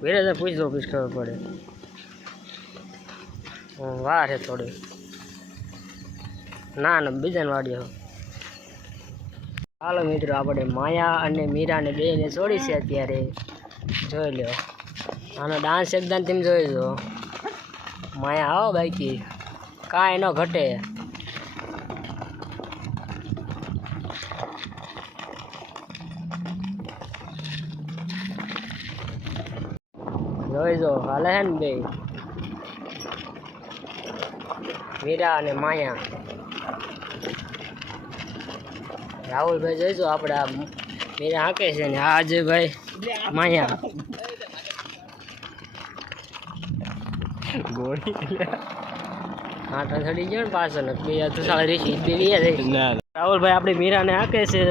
ઘરે પૂછ દો પીસ ખબર પડે. વાર છે થોડી. ના ના, બીજાને વાડીએ હાલો મિત્રો, આપણે માયા અને મીરાને બેને છોડી છે અત્યારે. જોઈ લ્યો. આનો ડાન્સ એકદમ તમે જોઈ લો માયા આવો બાકી. કાંઈ ન ઘટે. જોઈ જો હાલે હે ને બે. મીરા અને માયા. રાહુલભાઈ જોઈજો આપણે આ મીરા હાંકે છે ને આ અજયભાઈ માયા. આટા ચડી ગયો ને પાછળ બે તો સાડા રીસી બે રાહુલભાઈ આપણી મીરાને હાકે છે.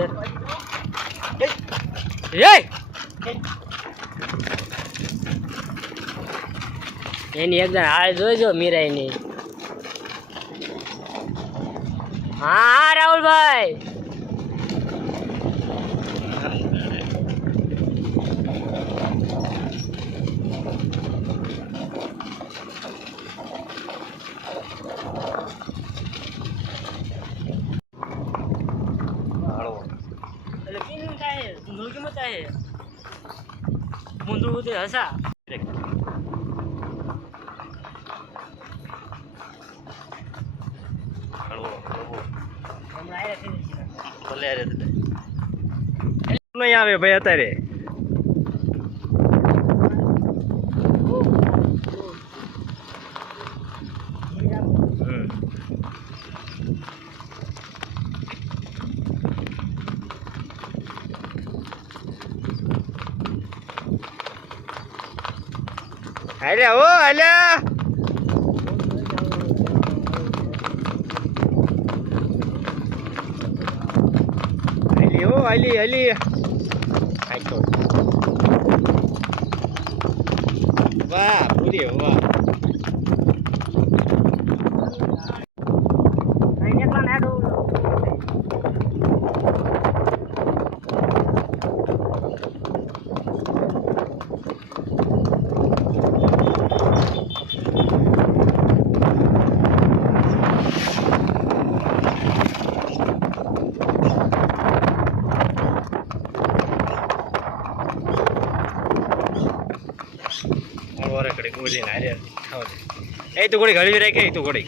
એની એકદમ હાલ જોઈજો મીરાઈની હા હા રાહુલભાઈ. એટલે કેમ થાય મુંદરું કેમ થાય મુંદરું તે હસા નહીં આવે ભાઈ અત્યારે હમ. હાલે ઓ હાલે હાલી હાલી વાહ પૂરી વાહ અહીં એકલા ને આડું. ઓરે કડી ગોળી ના રે ખાવ દે એ તું ઘડી ઘડી રાખે તું ગોળી.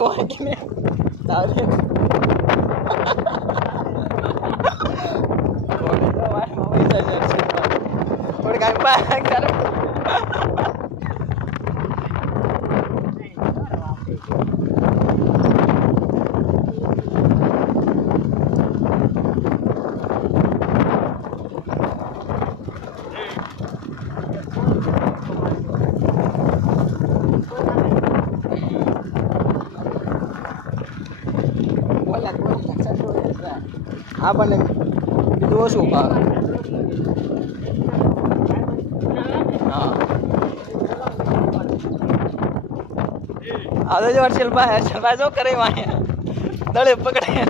આખો વાંકીને તારે આપણને બીજું ઓછું ભાવે? હા. આ તો જો હર્ષલભાઈ હર્ષલભાઈ જો કરે વાયા દળે પકડે.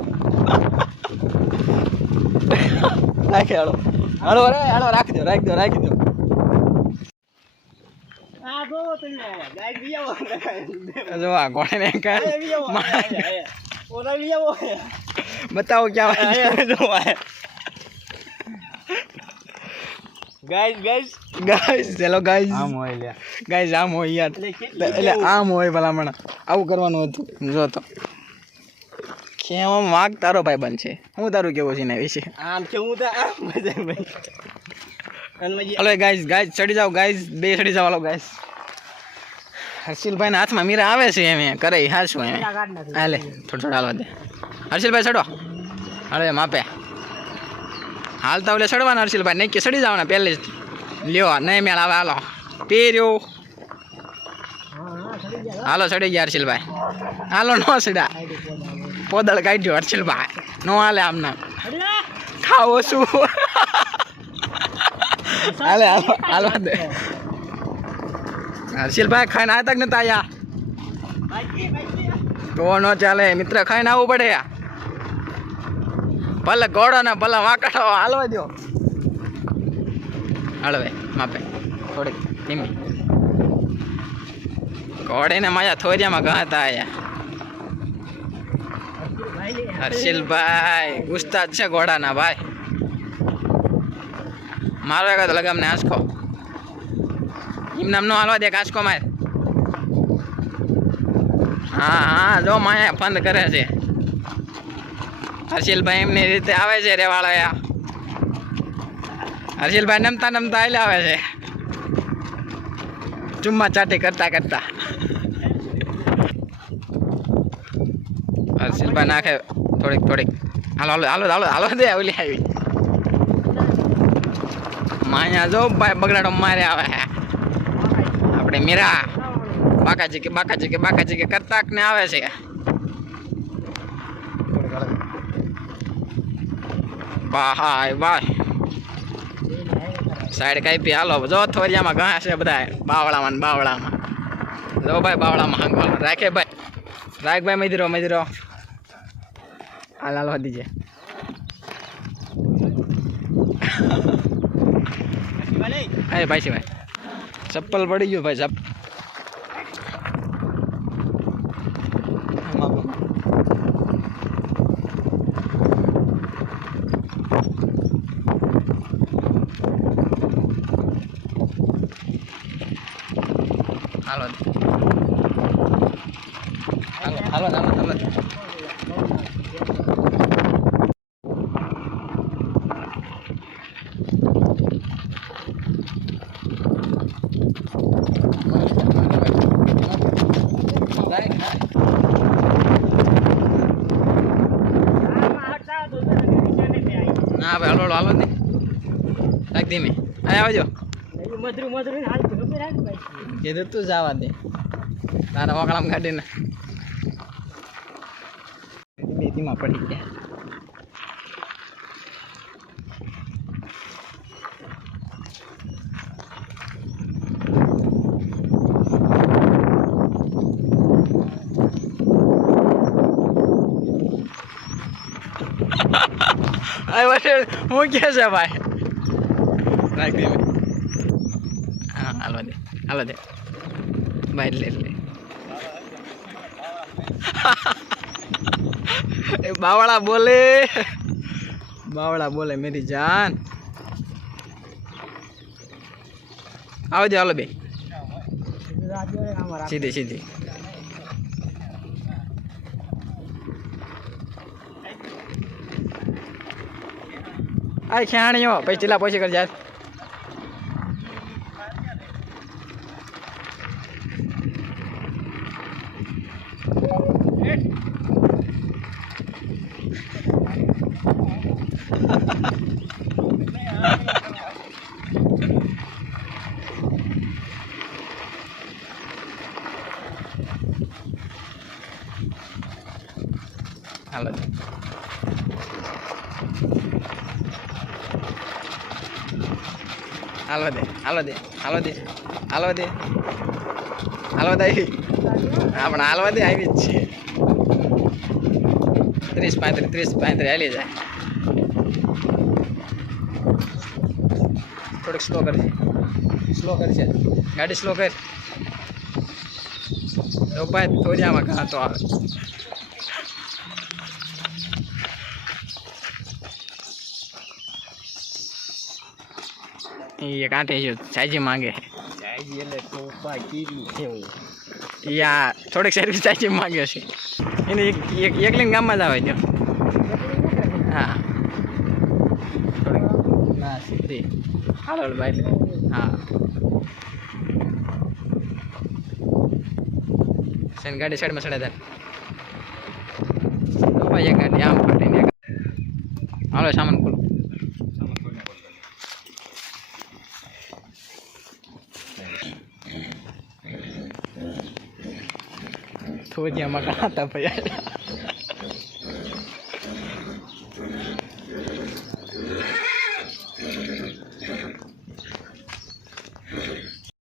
રાખે હાલો હાલો રે હાલો રાખી દો રાખી દો રાખી દો. જો આ ગોળે ને બતાવો ક્યાં ગાઈસ ગાઈસ ગાઈસ ચલો ગાઈસ આમ હોય લ્યા. ગાઈસ આમ હોય યાર. એટલે આમ હોય ભલામણ. આવું કરવાનું હતું. જો તો. કેમ માગ તારો ભાઈ બનશે હું તારું કેવું છે એના વિશે? આમ કે હું તો આમ મજા ભાઈ હલો ગાઈસ ગાઈસ ચડી જાઓ ગાઈસ બે ચડી જાઓ હલો ગાઈસ હર્ષિલભાઈ ના હાથમાં મીરા આવે છે એમ કરે હાશું એમ હાલે થોડું થોડું હાલવા દે. હર્ષિલભાઈ ચડો. હવે માપે. હાલતા ઓલે ચડવાના હર્ષિલભાઈ નહીં કે ચડી જવાના પહેલે જ. લ્યો નહીં મેળ આવે હાલો. પહેર્યો. હાલો ચડી ગયા હર્ષિલભાઈ. હાલો નો ચડ્યા. પોદળ કાઢ્યો હર્ષિલભાઈ. નો હાલે આમના ખાવો શું હાલે હાલો હાલવા દે. હર્ષિલભાઈ ખાઈને આવ્યા તક નતા આયા? તો ન ચાલે, મિત્ર ખાઈને આવવું પડે ભલે ઘોડો ને ભલે વાંકડો હાલવા દો હળવે માપે, થોડીક ધીમી. ઘોડે ને માયા થોરિયામાં ગહાતા આયા. હર્ષિલભાઈ ગુસ્તા છે ઘોડાના ભાઈ. મારો એક લગામને આંચકો. એમ નામ નો હાલવા દે કાચકો માર હા હા જો માયા ફંદ કરે છે હર્ષિલભાઈ એમની રીતે આવે છે રેવાળા હર્ષિલભાઈ નમતા નમતા આવેલા આવે છે ચુમ્મા ચાટી કરતા કરતા હર્ષિલભાઈ નાખે થોડીક થોડીક હાલો હાલો હાલો હાલો હાલો દે ઓલી આવી માયા જો ભાઈ બગડાડો મારે આવે આપણે મીરા. બાકાજી કે બાકાજી કે બાકાજી કે કરતાક ને આવે છે. બાય બાય સાઈડ કાપી હાલો જો થોરિયામાં ઘણા છે બધા બાવળામાં બાવળામાં. જો ભાઈ બાવળામાં હાંગવાલો રાખે ભાઈ. રાખ ભાઈ મજરો મજરો. હાલ હાલ દીજે અરે ભાઈ ભાઈ. ચપ્પલ પડી ગયું ભાઈ ચપ. હાલો હાલો હાલો હાલો. ના ભાઈ, હાલો હાલો ને. રાખ ધીમે. અહીં આવજો. મધરું મધરું કીધું તું જવા દે તારા વાકડામાં કાઢીને ધીમા પડી ગયા આ વર્ષે હું કે છે ભાઈ? રાખ દે. હા હાલો દે હાલો દે. ભાઈ લે લે. એ બાવળા બોલે. બાવળા બોલે મેરી જાન. આવજો હાલો બે. સીધી સીધી. આ ખ્યાણીઓ પછી ચીલા પછી કરી જાય. હાલો. હાલો દે હાલો દે હાલો દે હાલો દે. હાલો દે. આપણે હાલવા દે આવી જ છે. ત્રીસ પાંત્રીસ ત્રીસ પાંત્રીસ હાલી જાય. થોડીક સ્લો કરજે. સ્લો કરજે. ગાડી સ્લો કર. તો જ આમાં કાં તો આવે. એ કાંઠે છે ચાજી માંગે ચાયજી એટલે ટોપા કીરી કેવું યા થોડીક સર્વિસ ચાજી માંગે છે એને એક એક એકલીને ગામમાં જ આવે જો હા થોડીક ના સીધી હાલો ભાઈ હા સેન ગાડી સાઈડમાં સડે તાર ભાઈ એક ગાડી આમ પડીને એક હાલો સામાન ખોલો થોડિયામાં કાં હતા ભાઈ